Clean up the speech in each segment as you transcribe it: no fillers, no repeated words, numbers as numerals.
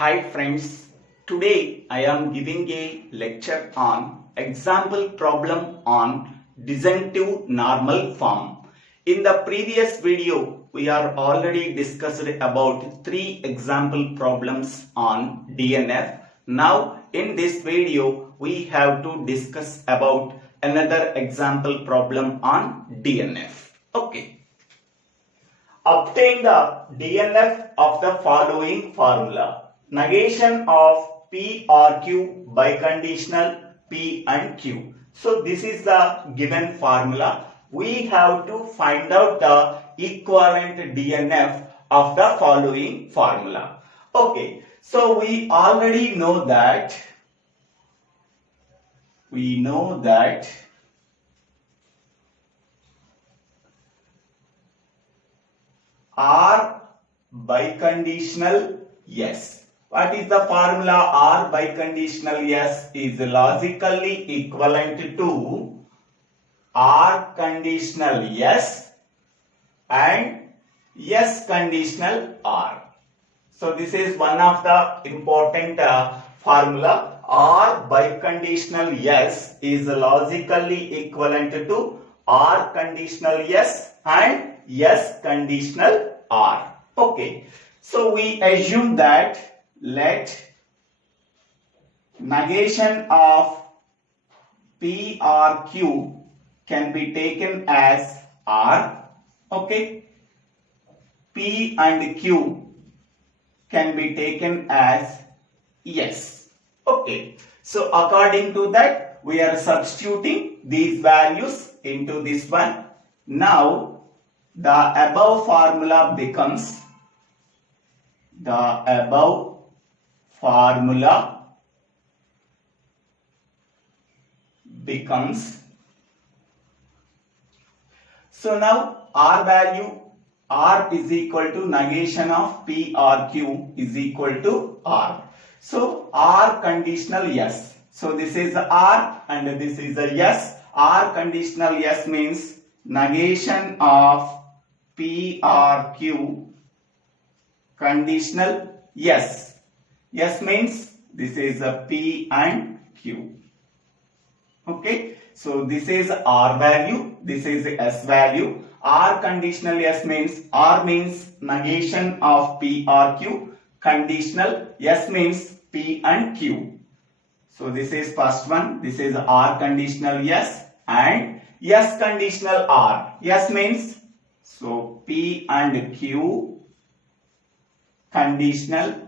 Hi friends, today I am giving a lecture on example problem on disjunctive normal form. In the previous video, we are already discussed about 3 example problems on DNF. Now in this video, we have to discuss about another example problem on DNF. Okay. Obtain the DNF of the following formula. Negation of P or Q biconditional P and Q. So this is the given formula. We have to find out the equivalent DNF of the following formula. Okay, so we already know that R biconditional yes. What is the formula? R biconditional yes is logically equivalent to R conditional yes and yes conditional R. So this is one of the important formula. R biconditional yes is logically equivalent to R conditional yes and yes conditional R. Okay. So we assume that let negation of P or Q can be taken as R. Okay. P and Q can be taken as yes. Okay. So according to that, we are substituting these values into this one. Now the above formula becomes so now R is equal to negation of P or Q is equal to R. So R conditional yes. So this is R and this is a yes. R conditional yes means negation of P or Q conditional yes. Yes means this is a P and Q. Okay. So this is R value. This is S value. R conditional yes means R means negation of P or Q. Conditional yes means P and Q. So this is first one. This is R conditional yes and yes conditional R. Yes means so P and Q conditional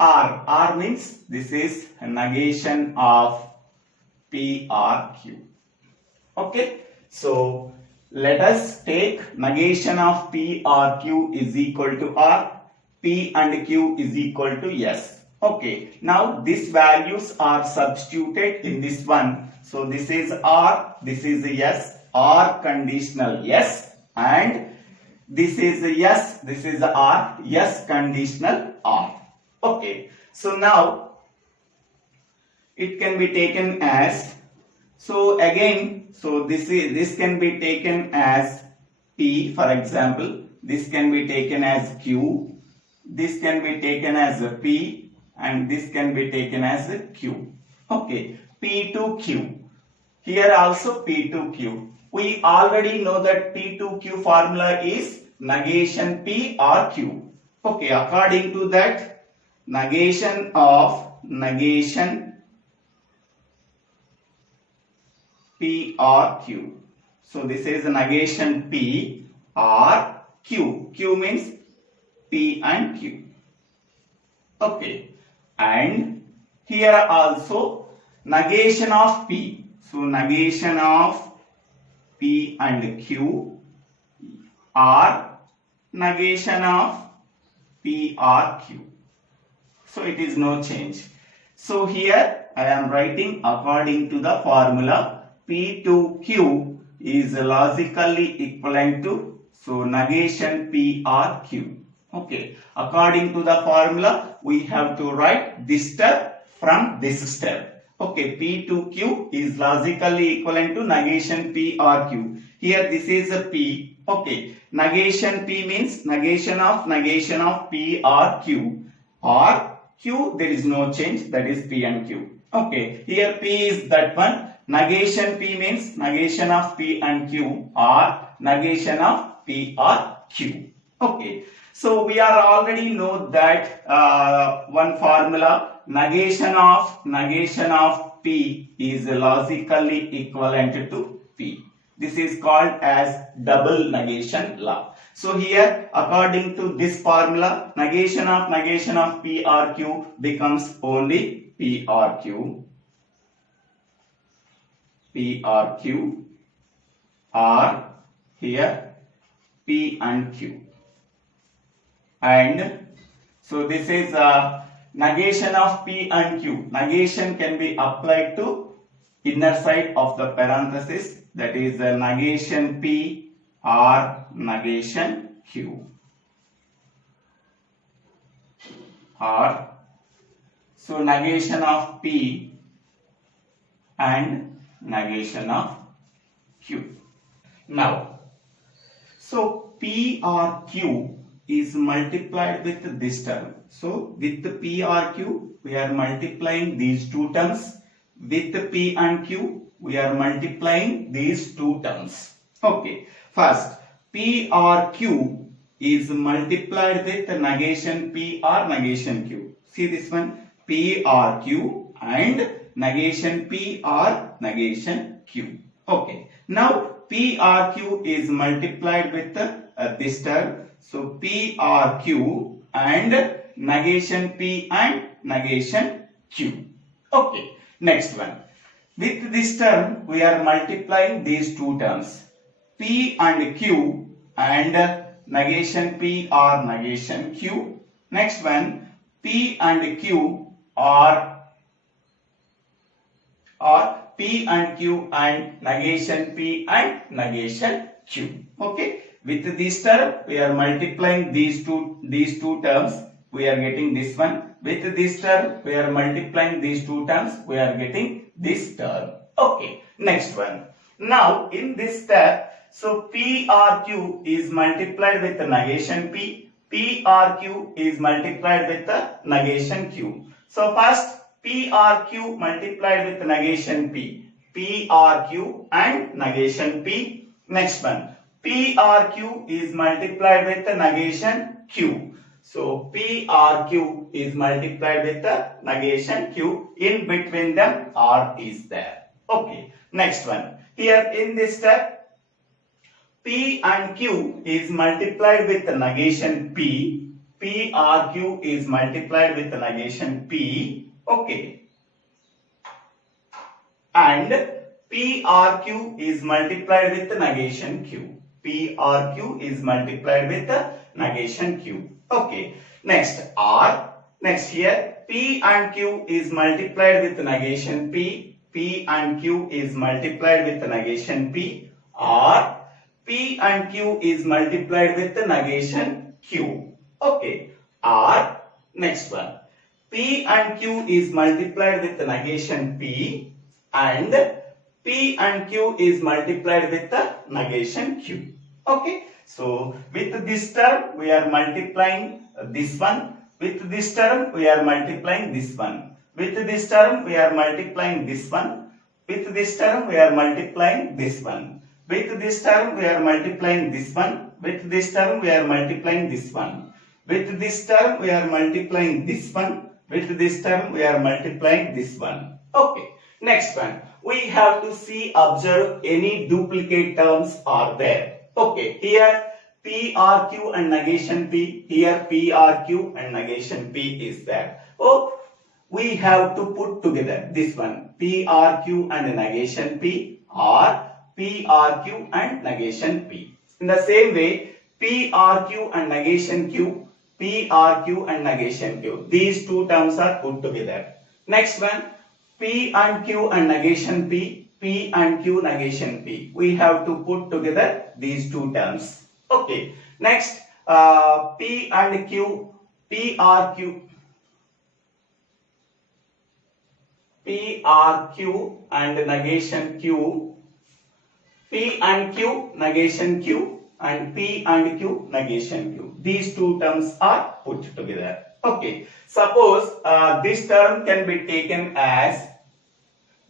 R. R means this is a negation of P or Q. Okay. So let us take negation of P or Q is equal to R. P and Q is equal to yes. Okay. Now these values are substituted in this one. So this is R. This is yes. R conditional yes and this is a yes, this is a R, yes conditional R. Okay, so now it can be taken as, so again, so this can be taken as P, for example, this can be taken as Q, this can be taken as a P and this can be taken as a Q. Okay, P to Q. Here also P to Q. We already know that P to Q formula is negation P or Q. Okay, according to that, negation P or Q. So this is negation P or Q. Q means P and Q. Okay, and here also negation of P. So negation of P and Q or negation of P or Q. So it is no change. So here I am writing according to the formula P to Q is logically equivalent to so negation P or Q. Okay. According to the formula we have to write this step from this step. Okay. P to Q is logically equivalent to negation P or Q. Here this is a P. Okay. Negation P means negation of P or Q. or Q, there is no change, that is P and Q. Okay, here P is that one. Negation P means negation of P and Q or negation of P or Q. Okay, so we are already know that one formula, negation of P is logically equivalent to P. This is called as double negation law. So here, according to this formula, negation of P or Q becomes only P or Q. P or Q, or here P and Q. And so this is negation of P and Q. Negation can be applied to inner side of the parenthesis, that is negation P or negation Q. Or so negation of P and negation of Q. Now, so P or Q is multiplied with this term. So with the P or Q, we are multiplying these two terms. With the P and Q, we are multiplying these two terms. Okay, first P or Q is multiplied with negation P or negation Q. See this one, P or Q and negation P or negation Q. Okay, now P or Q is multiplied with this term. So P or Q and negation P and negation Q. Okay, next one. With this term, we are multiplying these two terms, P and Q and negation P or negation Q. Next one, P and Q or P and Q and negation P and negation Q. Okay, with this term we are multiplying these two terms, we are getting this one. With this term we are multiplying these two terms, we are getting this term. Okay, next one. Now in this step, so P or Q is multiplied with the negation P, P or Q is multiplied with the negation Q. So first P or Q multiplied with negation P, P or Q and negation P. Next one, P or Q is multiplied with the negation Q. So P or Q is multiplied with the negation Q. In between them R is there. Okay, next one. Here in this step, P and Q is multiplied with the negation P, P or Q is multiplied with the negation P. Okay, and P or Q is multiplied with the negation Q. P or Q is multiplied with the negation Q. Okay, next R. Next here P and Q is multiplied with the negation P, P and Q is multiplied with the negation P, or P and Q is multiplied with the negation Q. Okay, or next one, P and Q is multiplied with the negation P and P and Q is multiplied with the negation Q. Okay, so with this term we are multiplying this one, with this term we are multiplying this one, with this term we are multiplying this one, with this term we are multiplying this one, with this term we are multiplying this one, with this term we are multiplying this one, with this term we are multiplying this one, with this term we are multiplying this one. Okay, next one, we have to see, observe any duplicate terms are there. Okay, here P or Q and negation P, here P or Q and negation P is there. Oh, we have to put together this one, P or Q and negation P or P or Q and negation P. In the same way, P or Q and negation Q, P or Q and negation Q. These two terms are put together. Next one, P and Q and negation P, P and Q negation P. We have to put together these two terms. Okay. Next, P and Q, P or Q, P or Q and negation Q, P and Q negation Q and P and Q negation Q. These two terms are put together. Okay, suppose this term can be taken as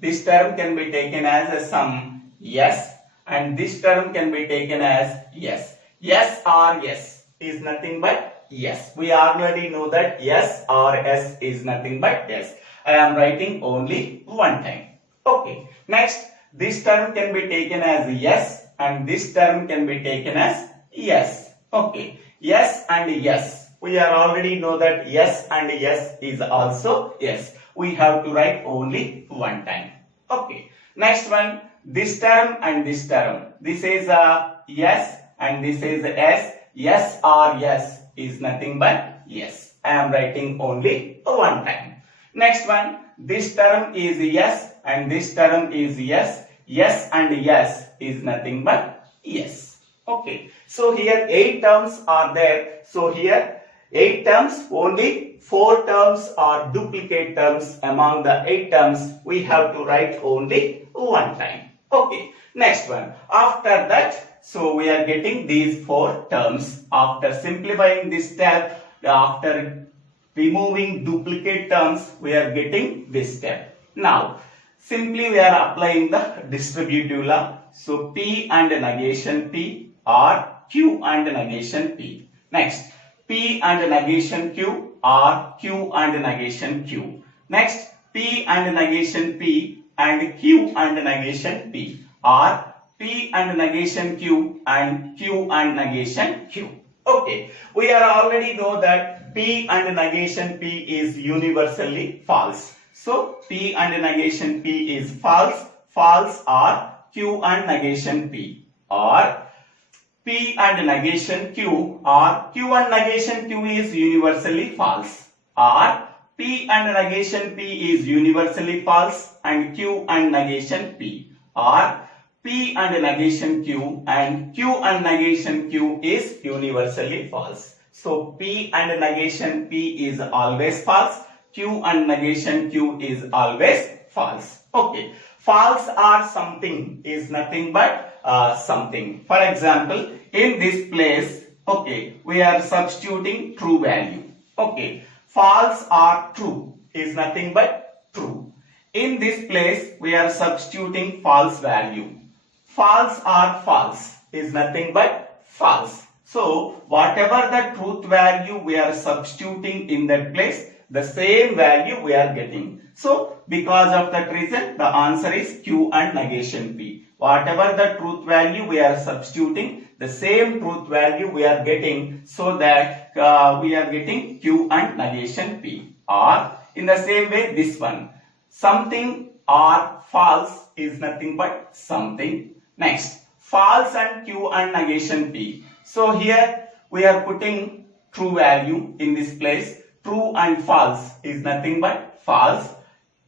a sum yes, and this term can be taken as yes. Yes or yes is nothing but yes. We already know that yes or s is nothing but yes. I am writing only one time. Okay, next this term can be taken as yes and this term can be taken as yes. Okay, yes and yes. We are already know that yes and yes is also yes. We have to write only one time. Okay, next one, this term and this term. This is a yes and this is a s. Yes or yes is nothing but yes. I am writing only one time. Next one, this term is yes and this term is yes. Yes and yes is nothing but yes. Okay, so here 8 terms are there. So here 8 terms, only 4 terms are duplicate terms. Among the 8 terms, we have to write only one time. Okay, next one. After that, so we are getting these 4 terms. After simplifying this step, after removing duplicate terms, we are getting this step. Now, simply we are applying the distributive law. So, P and negation P or Q and negation P. Next, P and negation Q or Q and negation Q. Next, P and negation P and Q and negation P or P and negation Q and Q and negation Q. Okay, we are already know that P and negation P is universally false. So, P and negation P is false. False or Q and negation P, or P and negation Q, or Q and negation Q is universally false, or P and negation P is universally false and Q and negation P, or P and negation Q and Q and negation Q is universally false. So P and negation P is always false, Q and negation Q is always false. Okay, false or something is nothing but something. For example, in this place, okay, we are substituting true value. Okay, false or true is nothing but true. In this place, we are substituting false value. False or false is nothing but false. So, whatever the truth value we are substituting in that place, the same value we are getting. So, because of that reason, the answer is Q and negation P. Whatever the truth value we are substituting, the same truth value we are getting, so that we are getting Q and negation P. Or in the same way, this one, something or false is nothing but something. Next, false and Q and negation P. So here we are putting true value in this place. True and false is nothing but false.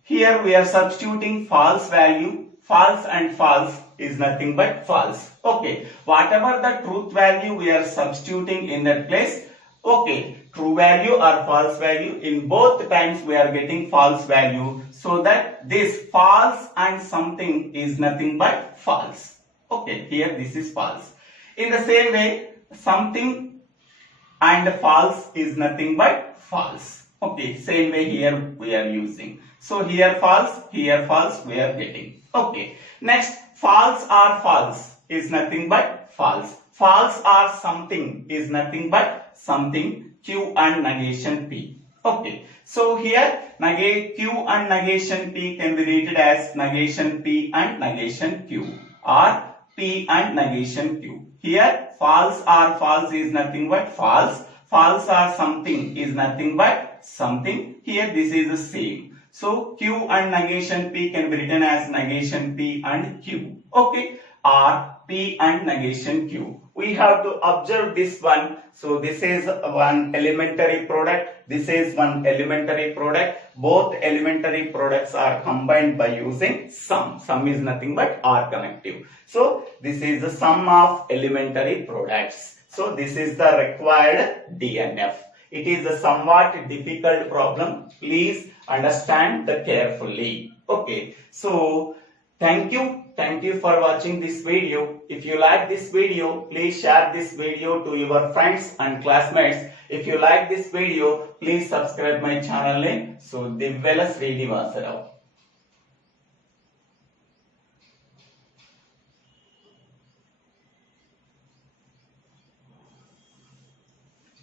Here we are substituting false value. False and false is nothing but false. Okay, whatever the truth value we are substituting in that place, okay, true value or false value, in both times we are getting false value, so that this false and something is nothing but false. Okay, here this is false. In the same way, something and false is nothing but false. Okay, same way here we are using. So here false we are getting. Okay, next, false or false is nothing but false. False or something is nothing but something. Q and negation P. Okay, so here Q and negation P can be written as negation P and negation Q, or P and negation Q. Here false or false is nothing but false. False or something is nothing but something. Here this is the same. So Q and negation P can be written as negation P and Q. Okay, or P and negation Q. We have to observe this one. So this is one elementary product. This is one elementary product. Both elementary products are combined by using sum. Sum is nothing but R connective. So this is the sum of elementary products. So this is the required DNF. It is a somewhat difficult problem. Please understand that carefully. Okay, so thank you for watching this video. If you like this video, please share this video to your friends and classmates. If you like this video, please subscribe my channel name. So Divvela Srinivasarao.